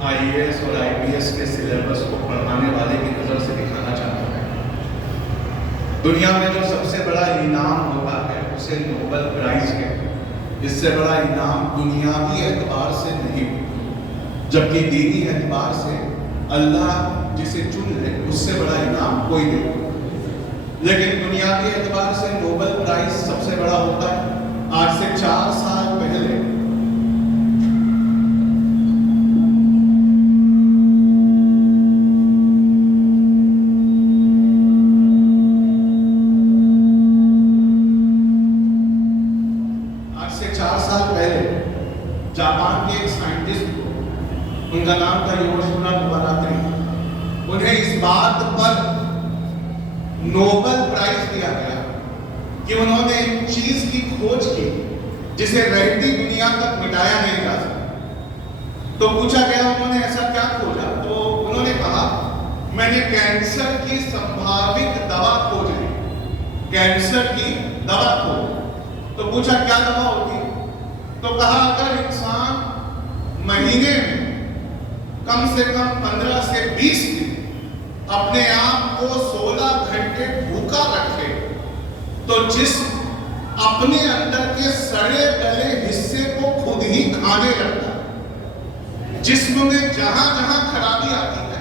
IAS اور IPS کے syllabus کو پڑھانے والے کی نظر سے دکھانا چاہتا ہوں۔ دنیا میں جو سب سے بڑا انعام ہوتا ہے اسے نوبل پرائز کہتے ہیں۔ اس سے بڑا انعام دنیاوی اعتبار سے نہیں، جبکہ دینی اعتبار سے اللہ جسے چن لے اس سے بڑا انعام کوئی نہیں۔ لیکن دنیاوی اعتبار سے نوبل پرائز سب سے بڑا ہوتا ہے۔ آج سے 4 سال پہلے جاپان کے ایک سائنٹسٹ کو، ان کا نام تھا یوشیورا نوباراتری، انہیں اس بات پر نوبل پرائز دیا گیا کہ انہوں نے ایک چیز کی کھوج کی جسے رہتی دنیا تک مٹایا نہیں جا سکتا۔ تو پوچھا گیا انہوں نے ایسا کیا کھوجا؟ تو انہوں نے کہا میں نے کینسر کی سمبھاوت دوا کھوج لی، کینسر کی دوا کھوج۔ تو پوچھا کیا دوا ہوتی؟ تو کہا اگر انسان مہینے میں کم سے کم 15 سے 20 دن اپنے آپ کو 16 گھنٹے بھوکا رکھے تو جسم اپنے اندر کے سڑے گلے حصے کو خود ہی کھانے لگتا ہے۔ جسم میں جہاں جہاں خرابی آتی ہے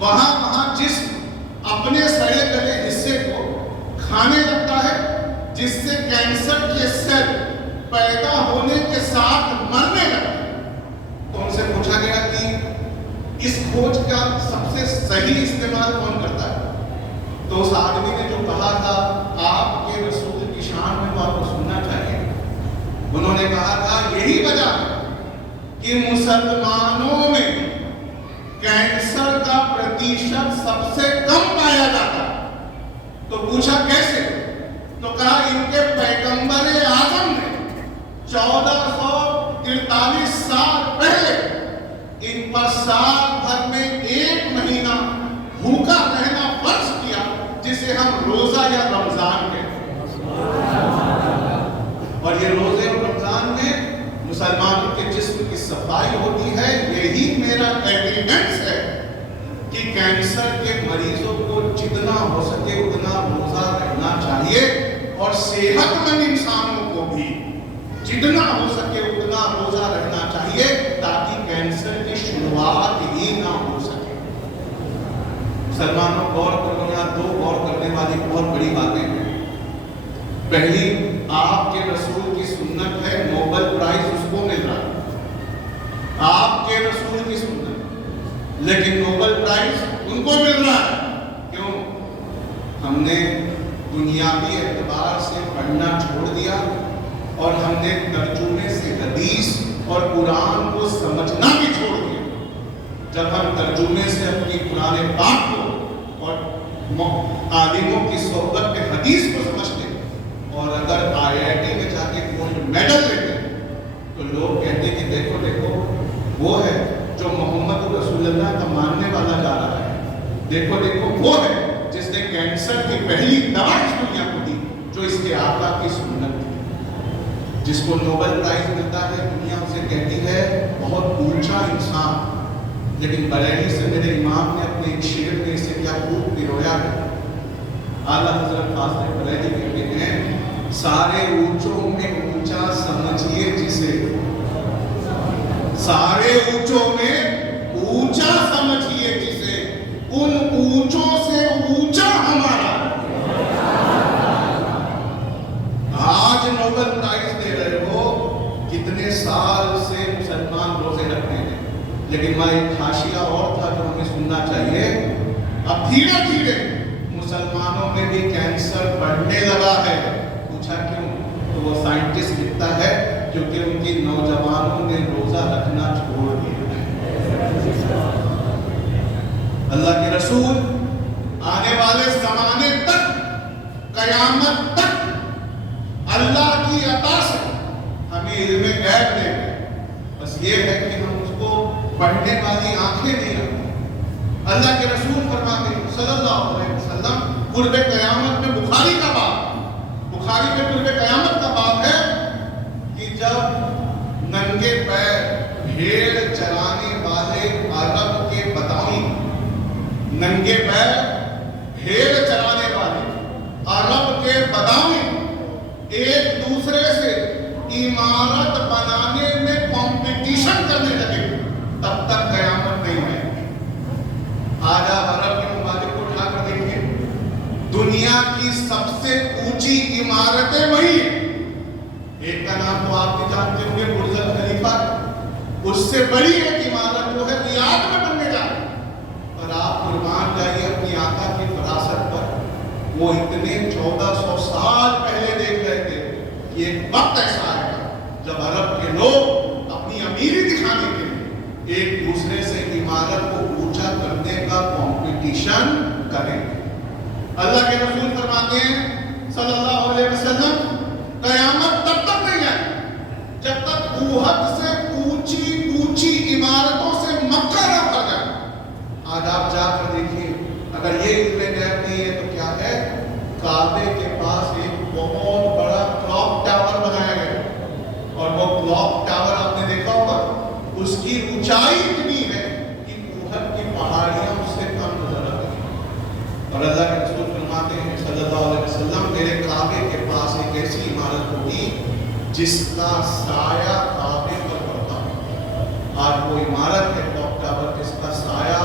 وہاں وہاں جسم اپنے سڑے گلے حصے کو کھانے لگتا ہے، جس سے کینسر کے سیل پیدا ہونے کے ساتھ مرنے لگے۔ تو ان سے پوچھا گیا کہ اس کھوج کا سب سے صحیح استعمال کون کرتا ہے؟ تو اس آدمی نے جو کہا تھا آپ کے رسول کی شان میں تو آپ کو سننا چاہیے، انہوں نے کہا تھا یہی وجہ ہے کہ مسلمانوں میں کینسر کا پرتیشت سب سے کم پایا جاتا ہے۔ تو پوچھا کیسے؟ تو کہا ان کے پیغمبر اعظم نے 1443 سال پہلے ان پر سال بھر میں 1 مہینہ بھوکا رہنا فرض کیا، جسے ہم روزہ یا رمضان کہتے ہیں۔ اور یہ روزے اور رمضان میں مسلمانوں کے جسم کی صفائی ہوتی ہے۔ یہی میرا ایویڈنس ہے کہ کینسر کے مریضوں کو جتنا ہو سکے اتنا روزہ رہنا چاہیے، اور صحت مند انسانوں کو بھی جتنا ہو سکے اتنا روزہ رہنا چاہیے تاکہ کینسر کی شروعات ہی نہ ہو سکے۔ مسلمانوں غور کرو، یہاں 2 غور کرنے والی بہت بڑی باتیں ہیں۔ پہلی، آپ کے رسول کی سنت ہے، نوبل پرائز اس کو مل رہا ہے، آپ کے رسول کی سنت، لیکن نوبل پرائز ان کو مل رہا ہے۔ کیوں؟ ہم نے دنیاوی اعتبار سے پڑھنا چھوڑ دیا اور ہم نے ترجمے سے حدیث اور قرآن کو سمجھنا بھی چھوڑ دیا۔ جب ہم ترجمے سے اپنی قرآن پاک کو اور عالموں کی صحبت میں حدیث کو سمجھتے اور اگر IIT میں جا کے گولڈ میڈل لیتے تو لوگ کہتے کہ دیکھو دیکھو وہ ہے جو محمد رسول اللہ کا ماننے والا جا رہا ہے، دیکھو دیکھو وہ ہے جس نے کینسر کی پہلی دوا اس دنیا کو دی، جو اس کے آقا کی سنت تھی۔ جس کو نوبل پرائز ملتا ہے دنیا اسے کہتی ہے بہت اونچا انسان، لیکن بریلی سے میرے امام نے اپنے ایک شعر میں اسے کیا خوب پرویا ہے۔ اعلیٰ حضرت فاضل بریلی کہتے ہیں سارے اونچوں میں اونچا سمجھیے جسے، سارے اونچوں میں اونچا سمجھیے جسے، ان اونچوں سے اونچا ہمارا۔ آج نوبل پرائز دے رہے ہو، کتنے سال سے مسلمان روزے رکھتے ہیں، لیکن میں ایک حاشیہ اور تھا جو ہمیں سننا چاہیے۔ اب دھیرے دھیرے مسلمانوں میں بھی کینسر بڑھنے لگا ہے۔ پوچھا کیوں؟ تو وہ سائنٹسٹ لکھتا ہے کیونکہ ان کی نوجوانوں نے روزہ رکھنا چھوڑ دیا ہے۔ اللہ کے رسول آنے والے زمانے تک، قیامت تک اللہ کی عطا سے ہمیں علم غیب دے گئے، بس یہ ہے کہ ہم اس کو پڑھنے والی آنکھیں نہیں رکھتے۔ اللہ کے رسول فرماتے ہیں صلی اللہ علیہ وسلم، قرب قیامت میں بخاری کا باب، بخاری میں قرب قیامت کا باب ہے کہ جب ننگے پیر بھیڑ چرانے والے नंगे पैर भेड़ चराने वाले अरब के बदामी एक दूसरे से इमारत बनाने में कंपटीशन करने लगे, तब तक कयामत नहीं आएगी। आज आप अरब के ममालिक को उठाकर देखिए, दुनिया की सबसे ऊंची इमारतें वही है। एक का नाम तो आप भी जानते होंगे, बुर्ज अल खलीफा। उससे बड़ी एक इमारत जो है रियाद में बनने जा रही है। और आप कुर्बान जाइए अपनी आका की फरासत पर, वो इतने 1400 साल पहले देख रहे थे कि एक वक्त ऐसा आएगा जब अरब के लोग अपनी अमीरी दिखाने के लिए एक दूसरे से इमारत को ऊंचा करने का कंपटीशन करेंगे। अल्लाह के रसूल फरमाते हैं सल्लल्लाहु अलैहि वसल्लम, कयामत तब तक नहीं आएगी जब तक उहद से ऊंची ऊंची इमारतों से मक्का न भर जाए। आज आप जाकर देखिए, अगर ये इल्मे गैब नहीं है तो क्या है, काबे के पास एक बहुत बड़ा क्लॉक टावर बनाया गया, और वो क्लॉक टावर आपने देखा होगा, उसकी ऊंचाई इतनी है कि उहद की पहाड़ियां उससे कम नजर आती हैं। और अल्लाह के रसूल फरमाते हैं सल्लल्लाहु अलैहि वसल्लम, मेरे काबे के पास एक ऐसी इमारत होगी जिसका साया काबे पर पड़ता है। आज वो इमारत है क्लॉक टावर जिसका साया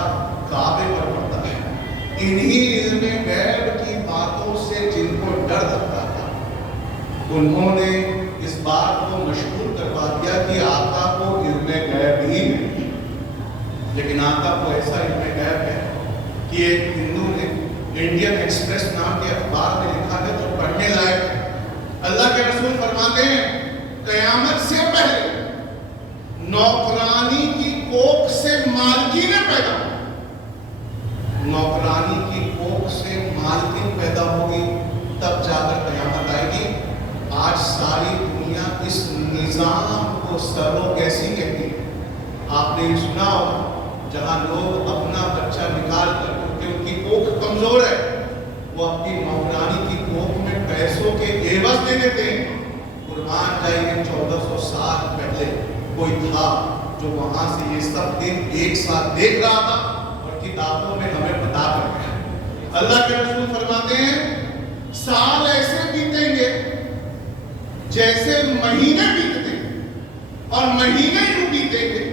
काबे पर पड़ता है। इन्हीं इल्मे गैब की बातों से जिनको डर लगता था, उन्होंने इस बात को मशहूर करवा दिया कि आका को इल्मे गैब ही नहीं। लेकिन आका को ऐसा इल्मे गैब है कि एक हिंदू ने इंडियन एक्सप्रेस नाम के अखबार में लिखा है जो पढ़ने लायक है। अल्लाह के रसूल फरमाते हैं, कयामत से पहले नौकरानी की कोख से मालकिन पैदा हो, नौकरानी की कोख से मालकिन पैदा होगी, तब जाकर कयामत आएगी। आज सारी दुनिया इस निजाम को सरोगेसी कहती है। आपने ये सुना होगा, जहां लोग अपना बच्चा निकाल कर, क्योंकि उनकी कोख कमजोर है, वो अपनी नौकरानी की कोख में पैसों के एवज दे देते हैं। कुर्बान जाइए 1400 साल पहले कोई था जो वहां से ये सब दिन एक साथ देख रहा था और किताबों में हमें बता कर गया। अल्लाह के रसूल फरमाते हैं, साल ऐसे बीतेंगे जैसे महीने बीतते हैं, और महीने यूं बीतेंगे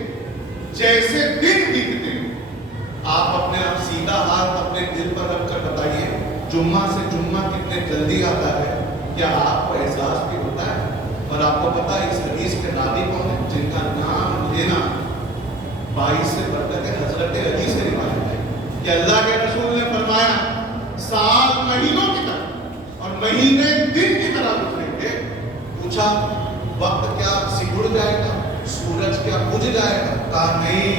जैसे दिन बीतते हैं। आप अपने आप सीधा हाथ अपने दिल पर रखकर बताइए, जुम्मा से जुम्मा कितने जल्दी आता है। क्या आपको एहसास भी होता है? और आपको पता है इस हदीस के रावी कौन है, जिनका नाम लेना 22 से बढ़कर के हजरत अली से रिवायत है कि अल्लाह के रसूल ने फरमाया, साल महीनों की तरह और महीने दिन की तरह गुजरेंगे। पूछा, वक्त क्या सिकुड़ जाएगा, सूरज क्या बुझ जाएगा? कहा नहीं।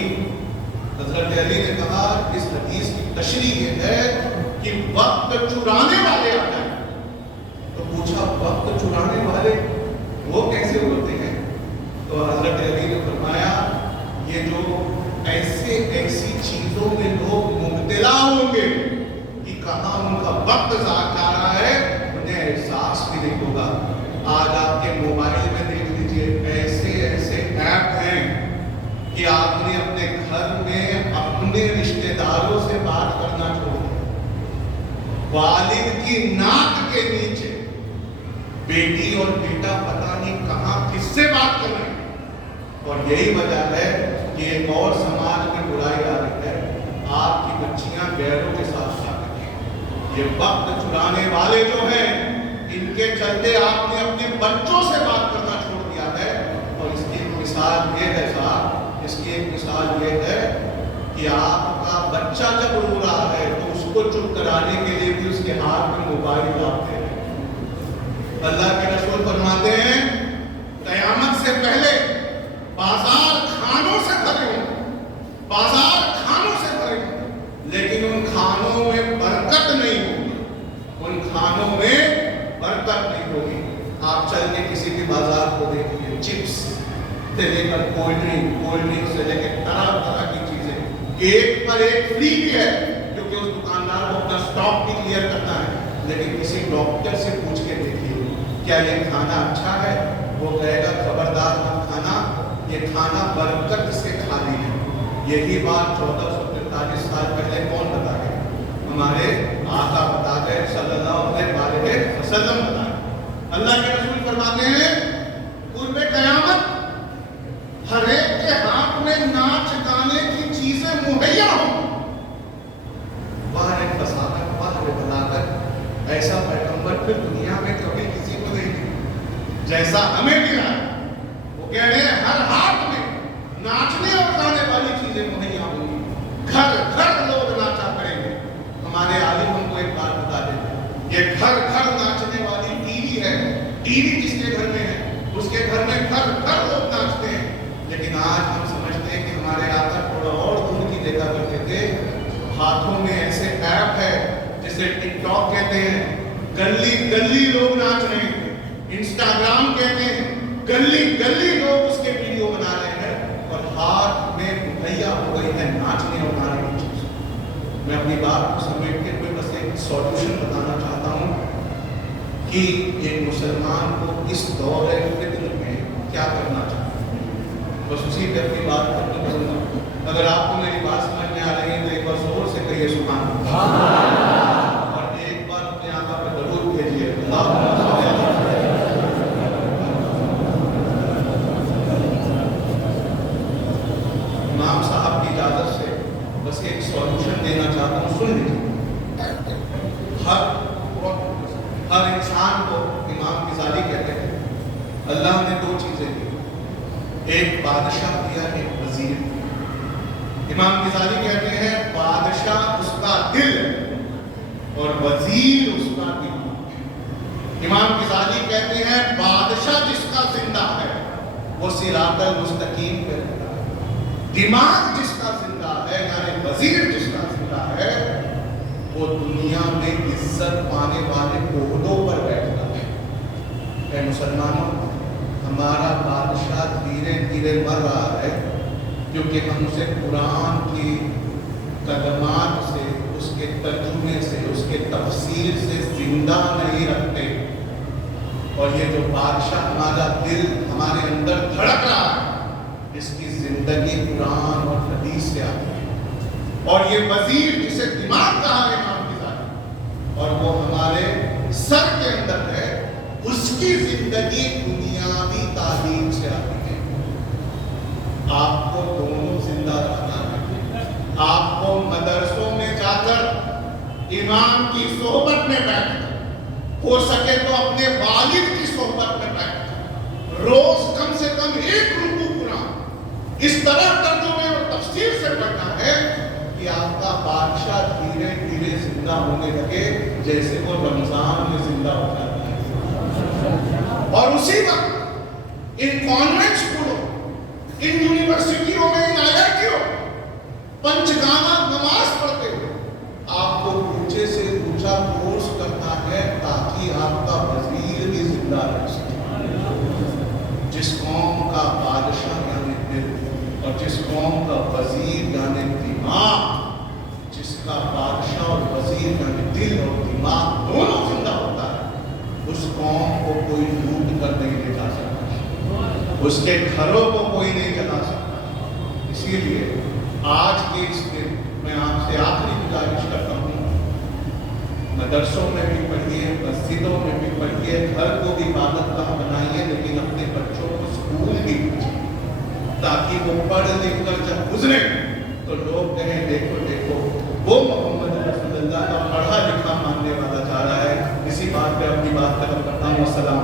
हजरत अली ने कहा, इस हदीस की तशरीह ये है कि वक्त चुराने वाले आ जाए। तो पूछा, वक्त चुराने वाले वो कैसे होते हैं? तो हजरत अली ने फरमाया, ये जो ऐसी चीजों में लोग मुब्तला होंगे कि कहाँ उनका वक्त जा रहा है, उन्हें एहसास भी नहीं होगा। आज आपके मोबाइल में देख लीजिए, ऐसे ऐप हैं कि आपने अपने घर में अपने रिश्तेदारों से बात करना छोड़ दिया। वालिद की नाक के नीचे बेटी और बेटा पता नहीं कहां किससे बात कर रहे हैं। और यही वजह है कि एक और समाज में बुराई आ रही है, आपकी बच्चियां गैरों के साथ शादी हैं। ये वक्त चुराने वाले जो हैं, इनके चलते आपने अपने बच्चों से बात करना छोड़ दिया है। और इसकी एक मिसाल ये है साहब, इसकी एक मिसाल ये है कि आपका बच्चा जब रो रहा है तो उसको चुप कराने के लिए भी उसके हाथ में मोबाइल लाते हैं। अल्लाह के रसूल फरमाते हैं, कयामत से पहले बाजार खानों से भरे हों, बाजार खानों से भरे हों, लेकिन उन खानों में बरकत नहीं होगी, उन खानों में बरकत नहीं होगी। आप चल के किसी भी बाजार को देखिए, चिप्स से लेकर कोल्ड ड्रिंक से लेकर तरह तरह की चीजें एक पर एक फ्री की है, क्योंकि उस दुकानदार को अपना स्टॉक भी क्लियर करना है। लेकिन किसी डॉक्टर से पूछ के देखिए, क्या ये खाना अच्छा है? वो कहेगा, खबरदार मत खाना, ये खाना बरकत से खाली है। यही बात 1445 साल पहले कौन बताएगा? हमारे आका बता गए सल्लल्लाहु अलैहि वसल्लम बता गए। अल्लाह के रसूल फरमाते हैं कुर्बे क़यामत हर एक के हाथ में नाच गाने की चीजें मुहैया हो, बाहर एक फसादत बाहर बनाकर ऐसा पैगंबर फिर दुनिया में कभी किसी को नहीं मिला जैसा हमें मिला है। वो कह रहे हैं हर हाथ में नाचने और गाने वाली चीजें मुहैया होंगी, घर घर लोग नाचा करेंगे। हमारे आलिम हमको एक बात बता दें, ये घर घर नाचने वाली टीवी है, टीवी जिसके घर में है उसके घर में घर घर लोग नाचते हैं। लेकिन आज हम समझते हैं कि हमारे आका थोड़ा और दूर की देखा करते थे, हाथों में ऐसे ऐप है जिसे टिकटॉक कहते हैं, गली गली लोग नाच रहे हैं, इंस्टाग्राम कहते हैं, गली गली लोग उसके वीडियो बना रहे हैं और हाथ में मुहैया हो गई है नाचने और गाने की चीज। मैं अपनी बात को समेटते हुए बस एक सॉल्यूशन बताना चाहता हूँ कि एक मुसलमान को इस दौर फित्न में क्या करना चाहिए। बस उसी पे अपनी बात खत्म करूंगा। अगर आपको मेरी बात समझ में आ रही है तो एक बार जोर से कहिए सुभान अल्लाह, और एक बार अपने आका पे दरूद भेजिए इमाम साहब की इजाजत से बस एक सॉल्यूशन देना चाहता हूँ, सुन लीजिए। हर इंसान को इमाम ग़ज़ाली कहते हैं अल्लाह ने दो चीजें दी, एक बादशाह दिया एक वजीर। इमाम ग़ज़ाली कहते हैं बादशाह उसका दिल और वजीर उसका दिमाग। इमाम ग़ज़ाली कहते हैं बादशाह जिसका जिंदा है वो सिरातल मुस्तकीम पे रहता है, दिमाग जिसका जिंदा है यानी वजीर जिसका जिंदा है वो दुनिया में इज्जत पाने वाले ओहदों पर बैठता है। मुसलमानों, हमारा बादशाह धीरे धीरे मर रहा है क्योंकि हम उसे कुरान की कलमात से, उसके तर्जुमे से, उसके तफसीर से जिंदा नहीं रखते। और ये जो बादशाह हमारा दिल हमारे अंदर धड़क रहा है इसकी जिंदगी कुरान और हदीस से आती है। और ये वजीर जिसे दिमाग कहा है इमाम ग़ज़ाली और वो हमारे सर के अंदर है, उसकी जिंदगी दुनियावी तालीम से आती है। आपको दोनों जिंदा रखना है। आपको मदरसों में जाकर इमाम की सोहबत में बैठकर, हो सके तो अपने वालिद की सोहबत में बैठकर रोज कम से कम एक रुकू कुरान इस तरह तर्जुमे और तफसीर से पढ़ना है कि आपका बादशाह धीरे धीरे जिंदा होने लगे जैसे वो रमजान में जिंदा हो जाता है। और उसी वक्त इन कॉन्वेंट स्कूलों, इन यूनिवर्सिटियों में, इन आईआईटीओं पंचगाना नमाज पढ़ते हुए आपको ऊंचे से ऊंचा कोर्स करना है ताकि आपका वजीर भी जिंदा रह सके। जिस कौम का बादशाह यानी दिल और जिस कौम का वजीर यानी दिमाग, जिसका बादशाह और वजीर यानी दिल और दिमाग दोनों जिंदा होता है, उस कौम को कोई लूट कर नहीं ले जा सकता, उसके घरों को कोई नहीं जला सकता। इसीलिए आज के इस दिन मैं आपसे आखिरी गुजारिश करता हूँ, मदरसों में भी पढ़िए, मस्जिदों में भी पढ़िए, घर को भी इबादत का बनाइए, लेकिन अपने बच्चों को स्कूल भी भेजिए ताकि वो पढ़ लिख कर जब गुजरे तो लोग कहें देखो देखो वो मोहम्मद रसूलुल्लाह का पढ़ा लिखा मानने वाला जा रहा है। इसी बात पे अपनी बात खत्म करता हूँ। अस्सलाम।